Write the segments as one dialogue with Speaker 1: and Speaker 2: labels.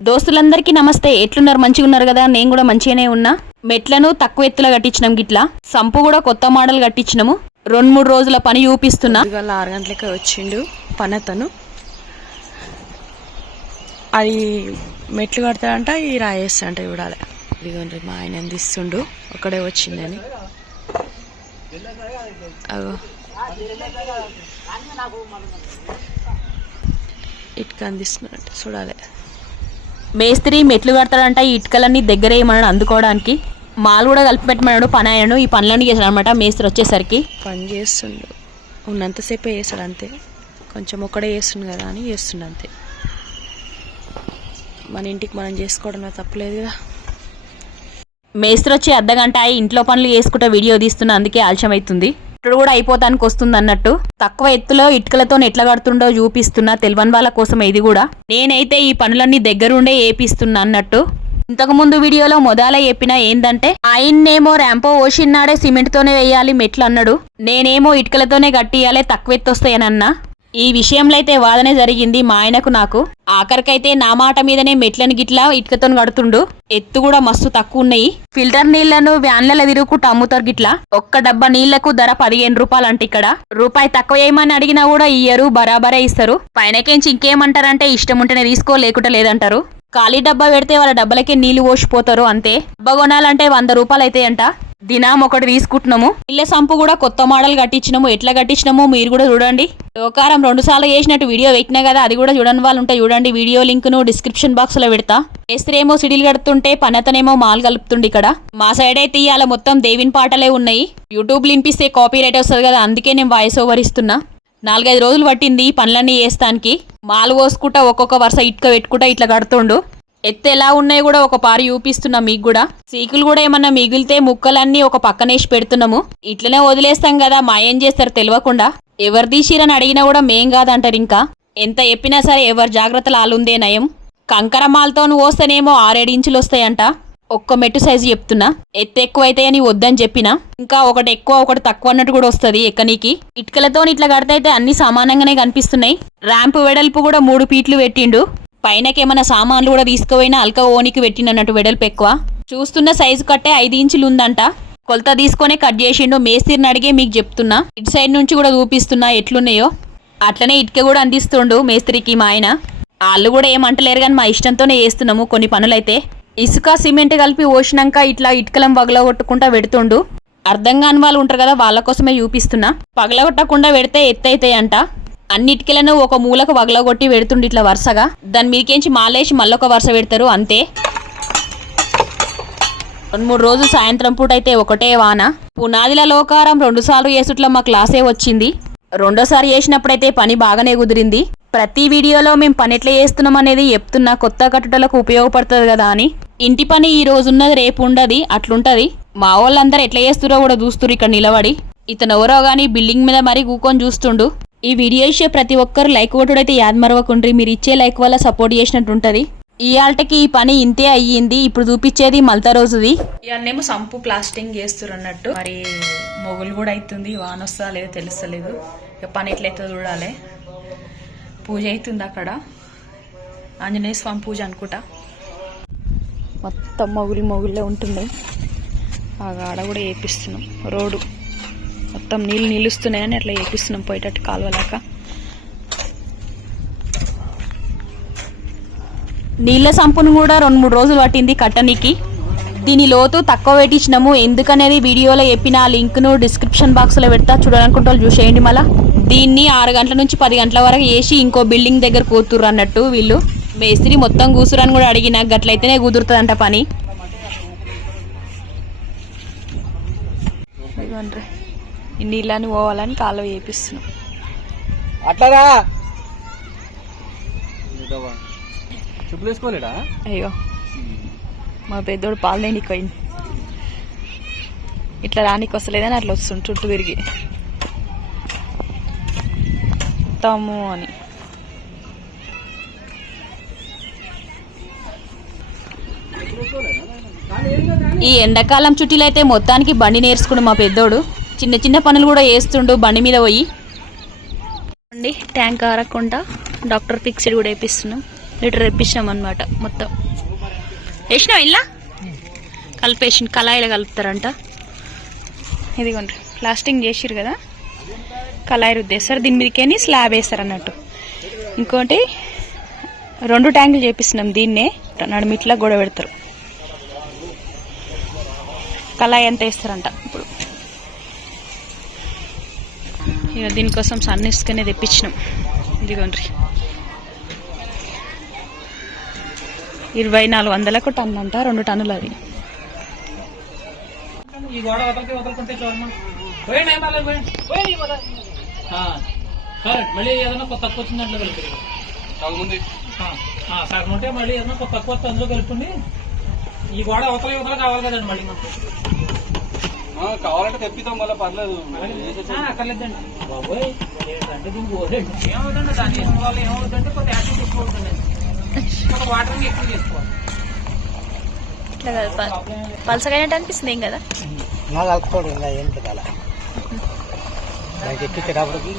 Speaker 1: దోస్తులందరికీ నమస్తే. ఎట్లున్నారు? మంచిగా ఉన్నారు కదా? నేను కూడా మంచిగానే ఉన్నా. మెట్లను తక్కువ ఎత్తులో కట్టించినాం గిట్లా. సంపు కూడా కొత్త మోడల్ కట్టించినాము. రెండు మూడు రోజుల పని చూపిస్తున్నా. పొద్దుగాల ఆరు గంటలకే వచ్చిండు పని అతను. అది మెట్లు కడతాడంట ఈ రాయేస్తాడంట చూడాలి. ఇదిగోండి మా ఆయన అందిస్తుండు ఒక్కడే వచ్చిందని అగో. ఇటుక అందిస్తున్నట్టు చూడాలి. మేస్త్రి మెట్లు కడతాడంట ఈ ఇటుకలన్నీ దగ్గర వేయమన్నాడు అందుకోవడానికి. మాలు కూడా కలిపి పెట్టమన్నాడు పని ఆయనను ఈ పనులన్నీ చేశాడు అనమాట మేస్త్రి వచ్చేసరికి. పని చేస్తుండు. ఉన్నంతసేపే చేస్తాడు అంతే. కొంచెం ఒక్కడే చేస్తుండు కదా అని చేస్తుండు అంతే. మన ఇంటికి మనం చేసుకోవడంలో తప్పలేదు కదా. మేస్త్రి వచ్చి అర్ధగంట ఇంట్లో పనులు చేసుకుంటా వీడియో తీస్తున్నా అందుకే ఆలస్యం అవుతుంది ఇప్పుడు కూడా అయిపోతానికి వస్తుంది అన్నట్టు తక్కువ ఎత్తులో ఇటుకలతో ఎట్లా కడుతుండో చూపిస్తున్నా తెలివని వాళ్ళ కోసం ఇది కూడా. నేనైతే ఈ పనులన్నీ దగ్గరుండే ఏపిస్తున్నా అన్నట్టు. ఇంతకుముందు వీడియోలో మొదల చెప్పిన ఏందంటే ఆయన్నేమో ర్యాంపో ఓషిన్నాడే సిమెంట్తోనే వేయాలి మెట్లు అన్నాడు. నేనేమో ఇటుకలతోనే కట్టియాలి తక్కువ ఎత్తు వస్తాయనన్నా ఈ విషయంలో అయితే వాదనే జరిగింది మా ఆయనకు నాకు. ఆఖరికైతే నా మాట మీదనే మెట్లను గిట్లా ఇటుకతో కడుతుండు ఎత్తు కూడా మస్తు తక్కువ ఉన్నాయి. ఫిల్టర్ నీళ్ళను వ్యాన్లలో తిరుగుకుంటూ అమ్ముతారు గిట్లా. ఒక్క డబ్బా నీళ్ళకు ధర పదిహేను రూపాయలు అంట ఇక్కడ. రూపాయి తక్కువ ఏమని అడిగినా కూడా ఇయ్యరు బరాబరే ఇస్తారు. పైనకేంచి ఇంకేమంటారంటే ఇష్టం ఉంటేనే తీసుకో లేకుంటే లేదంటారు. ఖాళీ డబ్బా పెడితే వాళ్ళ డబ్బలకే నీళ్ళు పోసిపోతారు అంతే. డబ్బా కొనాలంటే వంద రూపాయలు అయితే అంట దినాం ఒకటి తీసుకుంటున్నాము. ఇళ్ళ సంపు కూడా కొత్త మోడల్ కట్టించినాము. ఎట్లా కట్టించినామో మీరు కూడా చూడండి. లోకారం రెండు సార్లు చేసినట్టు వీడియో పెట్టినా కదా అది కూడా చూడని వాళ్ళు ఉంటే చూడండి. వీడియో లింక్ను డిస్క్రిప్షన్ బాక్స్లో పెడతా. ఏమో సిడిలు కడుతుంటే పనతనేమో మాల్ కలుపుతుంది ఇక్కడ. మా సైడ్ అయితే ఇవాళ మొత్తం దేవిన్ పాటలే ఉన్నాయి. యూట్యూబ్ లింపిస్తే కాపీ రైట్ వస్తుంది కదా అందుకే నేను వాయిస్ ఓవర్ ఇస్తున్నా. నాలుగైదు రోజులు పట్టింది పనులన్నీ చేస్తానికి. మాలు పోసుకుంటా ఒక్కొక్క వరుస ఇటుక పెట్టుకుంటా ఇట్లా కడుతుండు. ఎత్తు ఎలా ఉన్నాయో కూడా ఒక పారి చూపిస్తున్నా మీకు కూడా. సీకులు కూడా ఏమన్నా మిగిలితే ముక్కలన్నీ ఒక పక్కనేసి పెడుతున్నాము. ఇట్లనే వదిలేస్తాం కదా మా ఏం చేస్తారు తెలియకుండా. ఎవరు తీసిరని అడిగినా కూడా మేం కాదంటారు ఇంకా. ఎంత చెప్పినా సరే ఎవరి జాగ్రత్తలు ఆలుందే నయం. కంకర మాలతో పోస్తేనేమో ఆరేడు ఇంచులు వస్తాయంట. ఒక్క మెట్టు సైజు చెప్తున్నా. ఎత్తు ఎక్కువ అవుతాయని వద్దని చెప్పినా. ఇంకా ఒకటి ఎక్కువ ఒకటి తక్కువ అన్నట్టు కూడా వస్తుంది ఎక్కనీకి. ఇటుకలతో ఇట్లా కడితే అయితే అన్ని సమానంగానే కనిపిస్తున్నాయి. ర్యాంప్ వెడల్పు కూడా మూడు పీట్లు పెట్టిండు. పైనకేమైనా సామాన్లు కూడా తీసుకుపోయినా అల్క ఓనికి పెట్టినట్టు వెడల్పు ఎక్కువ. చూస్తున్న సైజు కట్టే ఐదు ఇంచులు ఉందంట. కొలత తీసుకొనే కట్ చేసిండు. మేస్త్రిని అడిగే మీకు చెప్తున్నా. ఇటు సైడ్ నుంచి కూడా చూపిస్తున్నా ఎట్లున్నాయో. అట్లనే ఇటుక కూడా అందిస్తుండు మేస్త్రికి మా ఆయన. వాళ్ళు కూడా ఏమంటలేరు కానీ మా ఇష్టంతోనే చేస్తున్నాము కొన్ని పనులైతే. ఇసుక సిమెంట్ కలిపి పోసినాక ఇట్లా ఇటుకలం పగలగొట్టుకుంటా పెడుతుండు. అర్థం కాని వాళ్ళు ఉంటారు కదా వాళ్ళ కోసమే చూపిస్తున్నా. పగలగొట్టకుండా పెడితే ఎత్తైతాయంట. అన్నిటికెలను ఒక మూలకు వగలగొట్టి పెడుతుండు ఇట్లా వరుసగా. దాని మీదకేంచి మాలేసి మళ్ళొక వరుస పెడతారు అంతే. రెండు మూడు రోజులు సాయంత్రం పూట అయితే ఒకటే వాన. పునాదిల లోకారం రెండుసార్లు వేసుట్లా మా క్లాసే వచ్చింది. రెండోసారి చేసినప్పుడైతే పని బాగానే కుదిరింది. ప్రతి వీడియోలో మేము పని ఎట్లా చేస్తున్నాం అనేది చెప్తున్నా కొత్త కట్టుటలకు ఉపయోగపడుతుంది కదా అని. ఇంటి పని ఈ రోజు ఉన్నది రేపు ఉండదు అట్లుంటది. మా వాళ్ళందరూ ఎట్లా చేస్తురో కూడా చూస్తురు ఇక్కడ నిలబడి. ఇతను ఎవరో కానీ బిల్డింగ్ మీద మరీ కూకొని చూస్తుండు. ఈ వీడియో ఇచ్చే ప్రతి ఒక్కరు లైక్ కొట్టుడైతే యాద్ మరవకుండ్రి. మీరు ఇచ్చే లైక్ వల్ల సపోర్ట్ చేసినట్టు ఉంటుంది. ఈ ఆల్టకి ఈ పని ఇంతే అయ్యింది. ఇప్పుడు చూపించేది మల్త రోజుది. ఇవన్నేమో సంపు ప్లాస్టింగ్ చేస్తారు అన్నట్టు. మరి మొగులు కూడా అవుతుంది వాన లేదో తెలుస్తలేదు. ఇక పని ఎట్లయితే చూడాలి. పూజ అవుతుంది అక్కడ. ఆంజనేయ స్వామి పూజ అనుకుంటా. మొత్తం మొగులు మొగుళ్ళే ఉంటుంది ఆ ఆడ కూడా వేపిస్తున్నాం రోడ్డు మొత్తం నీళ్ళు నిలుస్తున్నాయని అట్లా వేపిస్తున్నాం పోయేటట్టు కాలువలాక నీళ్ళ సంపును కూడా రెండు మూడు రోజులు పట్టింది కట్టనికి. దీని లోతు తక్కువ పెట్టించినాము. ఎందుకనేది వీడియోలో చెప్పిన ఆ లింక్ను డిస్క్రిప్షన్ బాక్స్లో పెడతా. చూడాలనుకుంటే వాళ్ళు చూసేయండి మళ్ళీ. దీన్ని ఆరు గంటల నుంచి పది గంటల వరకు వేసి ఇంకో బిల్డింగ్ దగ్గర కూతురు అన్నట్టు వీళ్ళు. మేస్త్రి మొత్తం కూసురని కూడా అడిగిన గట్లయితేనే కుదురుతుందంట పని. నీళ్ళని పోవాలని కాలువ వేపిస్తున్నాం. అట్లారా? అయ్యో మా పెద్దోడు పాలు పోయింది ఇట్లా రానికి వస్తలేదని అట్లా వస్తుంది చుట్టూ తిరిగి. చేస్తాము అని. ఈ ఎండాకాలం చుట్టీలు అయితే మొత్తానికి బండి నేర్చుకుడు మా పెద్దోడు. చిన్న చిన్న పనులు కూడా చేస్తుండు బండి మీద పోయి. అండి ట్యాంక్ ఆరకుండా డాక్టర్ ఫిక్స్డ్ కూడా వేపిస్తున్నాం. లీటర్ తెప్పించినాం అనమాట మొత్తం. వేసినాం ఇలా కలిపేసి కళాయిలో కలుపుతారంట. ఇదిగోండి ప్లాస్టింగ్ చేసిరు కదా? కళాయి రుద్దేస్తారు దీని మీదకేని స్లాబ్ వేస్తారు అన్నట్టు. ఇంకోటి రెండు ట్యాంకులు చేపిస్తున్నాం దీన్నే నడుమిట్లా గొడవ పెడతారు. కళాయి ఎంత వేస్తారంట ఇప్పుడు. ఇక దీనికోసం సన్ ఇసుకనే తెప్పించినాం. ఇదిగోండి ఇరవై నాలుగు వందలకు టన్ అంట రెండు టన్నులు అది. ఈ గోడ వదలకి వదలకుంటే చూడమ్మా పోయి పోయి కరెక్ట్. మళ్ళీ ఏదైనా కొత్త తక్కువ వచ్చిన దాంట్లో కలుపుతుంది సగం ఉంటే మళ్ళీ ఏదైనా కొత్త తక్కువ వస్తే అందులో కలుపుండి ఈ గోడ అవతల యువతల కావాలి కదండి మళ్ళీ మనకు కావాలంటే తెప్పిద్దాం మళ్ళీ పర్లేదు. ఆ, అక్కర్లేదండి. బాబోయ్ అంటే దీనికి ఓదండి ఏమవుతుందండి దాన్ని వేసుకోవాలి ఏమవుతుందంటే కొంత యాక్టివ్ ఎక్కువ అవుతుంది కొంత వాటర్ ఎక్కువ చేసుకోవాలి. ఇట్లా కలపాలి. పలసగైనట్టు అనిపిస్తుంది ఏం కదా? నా కలుపుకోడు ఇంకా ఏం పెట్టాల దానికి ఎక్కించేటప్పటికి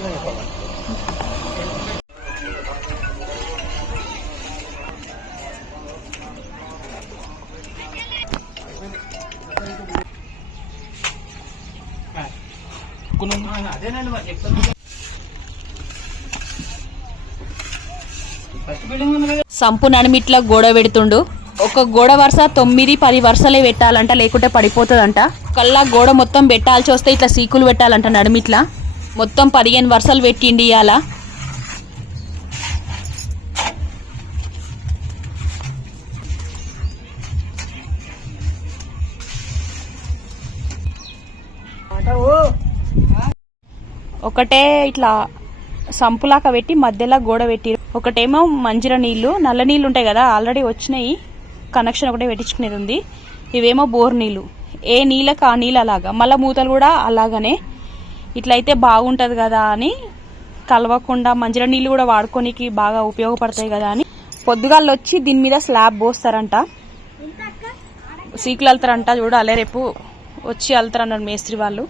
Speaker 1: సంపు నడిమిట్లా గోడ పెడుతుండు. ఒక గోడ వరుస తొమ్మిది పది వరుసలే పెట్టాలంట లేకుంటే పడిపోతుందంట. కల్లా గోడ మొత్తం పెట్టాల్సి వస్తే ఇట్లా సీకులు పెట్టాలంట నడిమిట్లా. మొత్తం పదిహేను వరుసలు పెట్టిండి ఇవాళ ఒకటే ఇట్లా సంపులాక పెట్టి మధ్యలో గోడ పెట్టి ఒకటేమో మంజీర నీళ్ళు నల్ల నీళ్ళు ఉంటాయి కదా ఆల్రెడీ వచ్చినాయి. కనెక్షన్ ఒకటే పెట్టించుకునేది ఉంది. ఇవేమో బోర్ నీళ్ళు ఏ నీళ్ళకి ఆ నీళ్ళు అలాగా మళ్ళీ మూతలు కూడా అలాగనే ఇట్లయితే బాగుంటుంది కదా అని కలవకుండా మంచిగా నీళ్ళు కూడా వాడుకోనికి బాగా ఉపయోగపడతాయి కదా అని. పొద్దుగాళ్ళు వచ్చి దీని మీద స్లాబ్ పోస్తారంట. సీకులు వెళ్తారంట చూడాలి రేపు వచ్చి వెళ్తారన్నారు మేస్త్రి వాళ్ళు.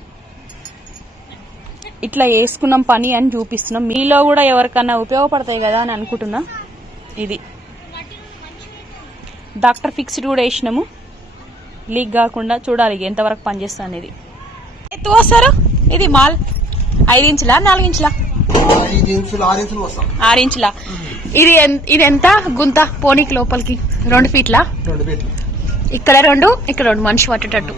Speaker 1: ఇట్లా వేసుకున్నాం పని అని చూపిస్తున్నాం. మీలో కూడా ఎవరికన్నా ఉపయోగపడతాయి కదా అని అనుకుంటున్నా. ఇది. డాక్టర్ ఫిక్స్డ్ కూడా వేసినాము. లీక్ కాకుండా చూడాలి ఎంతవరకు పనిచేస్తా అనేది. ఎత్తు వస్తారు ఇది మాల్ ఐదు ఇంచులా నాలుగు ఇంచులా ఆరు ఇంచులు ఇది ఇది ఎంత? గుంత? పోనీకి లోపలికి. రెండు ఫీట్లా? ఇక్కడ రెండు ఇక్కడ రెండు. మనిషి పట్టేటట్టు.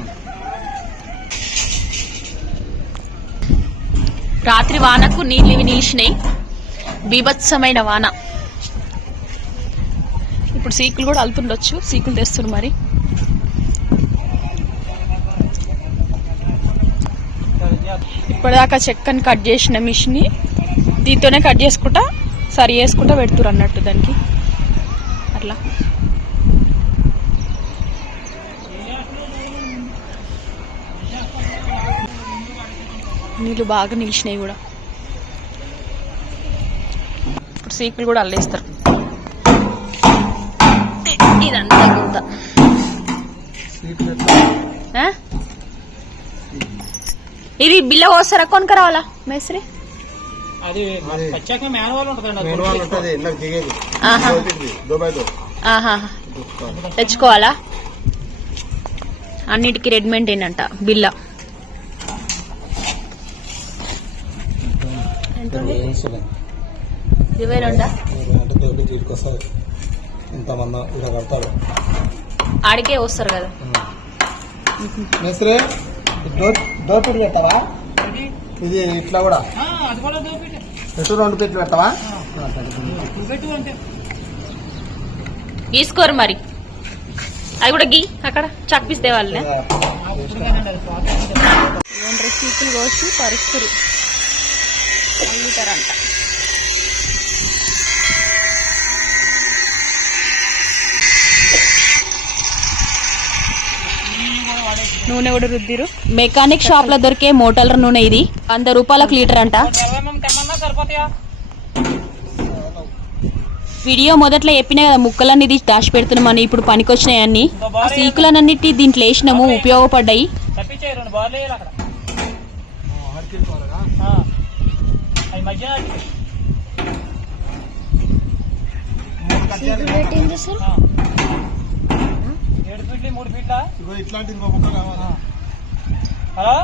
Speaker 1: రాత్రి వానకు నీళ్ళు ఇవి నిలిచినాయి. బీభత్సమైన వాన. ఇప్పుడు సీకులు కూడా అలుతుండొచ్చు. సీకులు తెస్తున్నారు మరి. ఇప్పటిదాకా చెక్కని కట్ చేసిన మిషన్ దీంతోనే కట్ చేసుకుంటా సరి చేసుకుంటా పెడుతురు అన్నట్టు దానికి. అట్లా. నీళ్ళు బాగా నిలిచినాయి కూడా. ఇప్పుడు సీకులు కూడా అల్లేస్తారు. ఇది బిల్ల పోస్తారా? కొనుక రావాలా? మేస్త్రి? అది మేనవాళ్ళు ఉంటుంది తెచ్చుకోవాలా? అన్నిటికీ రెడీమేడ్ ఏంటంట బిల్ల ఇరవై రెండా? ఇంతమంది కడతారు ఆడికే వస్తారు కదా. పెట్టి పెట్టావా? ఇది ఇది ఇట్లా కూడా? ఆ, అది కూడా దోపిడి. ఎటు రెండు పెట్టి పెట్టావా? నువ్వు పెట్టు అంటే. గీసుకోరు మరి. అది కూడా గీ అక్కడ చక్పిస్తే వాళ్ళని. సీకులు కోసి పరుస్తారు. అల్లుతారంట. నూనె కూడా రుద్దిరు. మెకానిక్ షాప్లో దొరికే మోటార్ నూనె ఇది. వంద రూపాయలకు లీటర్ అంట. వీడియో మొదట్లో చెప్పినా కదా ముక్కలన్నీ తీసి దాచి పెడుతున్నామని ఇప్పుడు పనికొచ్చినాయి అన్ని. ఆ సీకులన్నిటి దీంట్లో వేసినాము ఉపయోగపడ్డాయి. రెండు మూడు ఫీట్లు? మూడు ఫీట్లా ఇట్లాంటి ఇంకో ముక్క కావాలి. హలో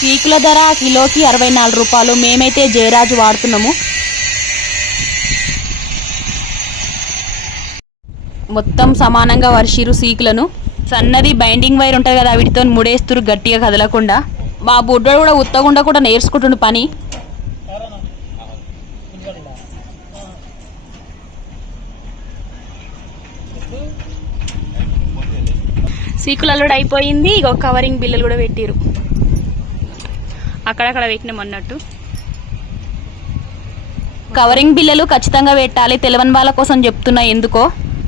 Speaker 1: సీకుల ధర కిలోకి అరవై నాలుగు రూపాయలు. మేమైతే జయరాజు వాడుతున్నాము. మొత్తం సమానంగా వర్షిరు సీకులను. సన్నది బైండింగ్ వైర్ ఉంటుంది కదా వీటితో ముడేస్తురు గట్టిగా కదలకుండా. మా బుడ్డోడు కూడా ఉత్తకుండా కూడా నేర్చుకుంటుండు పని. సీకులలో కూడా అయిపోయింది ఇక కవరింగ్ బిల్లలు కూడా పెట్టిరు అక్కడక్కడ పెట్టినాం అన్నట్టు కవరింగ్ బిల్లలు ఖచ్చితంగా పెట్టాలి తెలవని వాళ్ళ కోసం చెప్తున్నా ఎందుకో.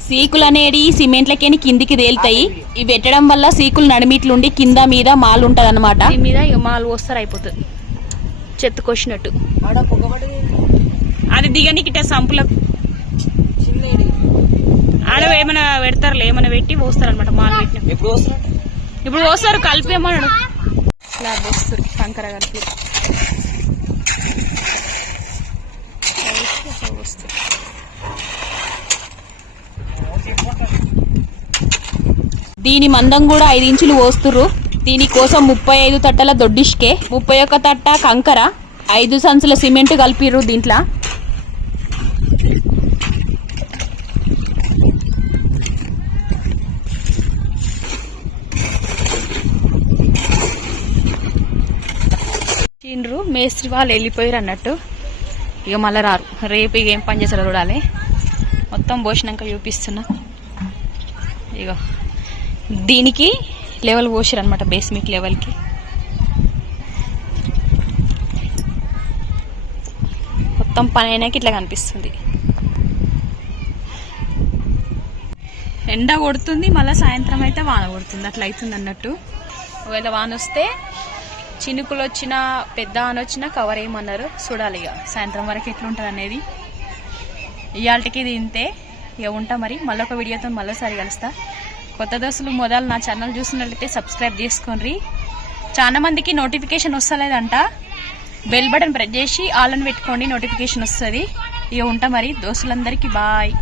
Speaker 1: సీకులు అనేవి సిమెంట్లకేని కిందికి తేలుతాయి. ఇవి పెట్టడం వల్ల సీకులు నడిమిట్లుండి కింద మీద మాల్ ఉంటది అనమాట మీద ఇక మాల్ వస్తారు అయిపోతుంది. చెత్త కొచ్చినట్టు అది దిగనికి సంపులకు. ఆడ ఏమైనా పెడతారులే ఏమైనా పెట్టి పోస్తారు అనమాట మాల్ పెట్టిన ఇప్పుడు పోస్తారు కలిపేమన్నాడు స్లాబ్ వస్తారు కంకర కలిపి దీని మందం కూడా ఐదు ఇంచులు పోస్తుర్రు. దీనికోసం ముప్పై ఐదు తట్టల దొడ్డిష్కే ముప్పై ఒక్క తట్ట కంకర ఐదు సంచుల సిమెంట్ కలిపిర్రు దీంట్లో. చీనరు మేస్త్రి వాళ్ళు వెళ్ళిపోయారు అన్నట్టు. ఇక మళ్ళీ రారు. రేపు ఇక ఏం పని చేస్తారో చూడాలి. మొత్తం పోసినాక చూపిస్తున్నా. ఇగో. దీనికి లెవెల్ పోసారు అనమాట బేస్మెంట్ లెవెల్కి మొత్తం పని అయినాక ఇట్లా కనిపిస్తుంది. ఎండ కొడుతుంది మళ్ళీ సాయంత్రం అయితే వాన కొడుతుంది అట్లా అవుతుంది అన్నట్టు. ఒకవేళ వాన వస్తే చినుకులు వచ్చినా పెద్ద అని వచ్చినా కవర్ ఏమన్నారు? చూడాలి ఇక సాయంత్రం వరకు ఎట్లుంటుంది అనేది. ఇవాళకి ఇది ఇంతే. ఇక ఉంటా మరి మళ్ళీ ఒక వీడియోతో మళ్ళీసారి కలుస్తా. కొత్త దోస్తులు మొదలు నా ఛానల్ చూసినట్లయితే సబ్స్క్రైబ్ చేసుకోండి. చాలా మందికి నోటిఫికేషన్ వస్తలేదంట. బెల్ బటన్ ప్రెస్ చేసి ఆల్ అని పెట్టుకోండి నోటిఫికేషన్ వస్తుంది. ఇక ఉంటా మరి దోస్తులందరికీ బాయ్